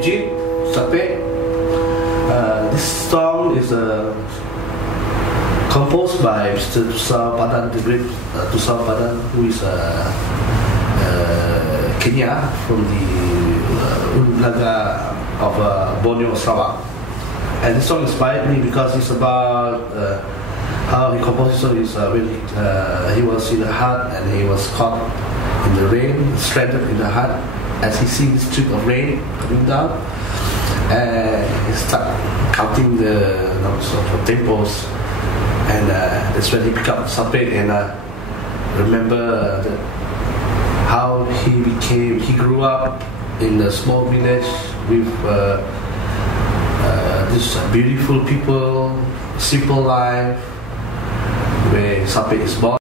Digit, Sapek. This song is composed by Mr. Tusaw Padan, the great Tusaw Padan, who is Kenya, from the Ulaga of Borneo, Sarawak. And this song inspired me because it's about how he composed this song. Is when he was in the hut and he was caught in the rain, stranded in the hut, as he sees this streak of rain coming down, and he started counting the sort of tempos, and that's when he picked up Sapek and remember how he grew up in a small village with this beautiful people, simple life, where Sapek is born.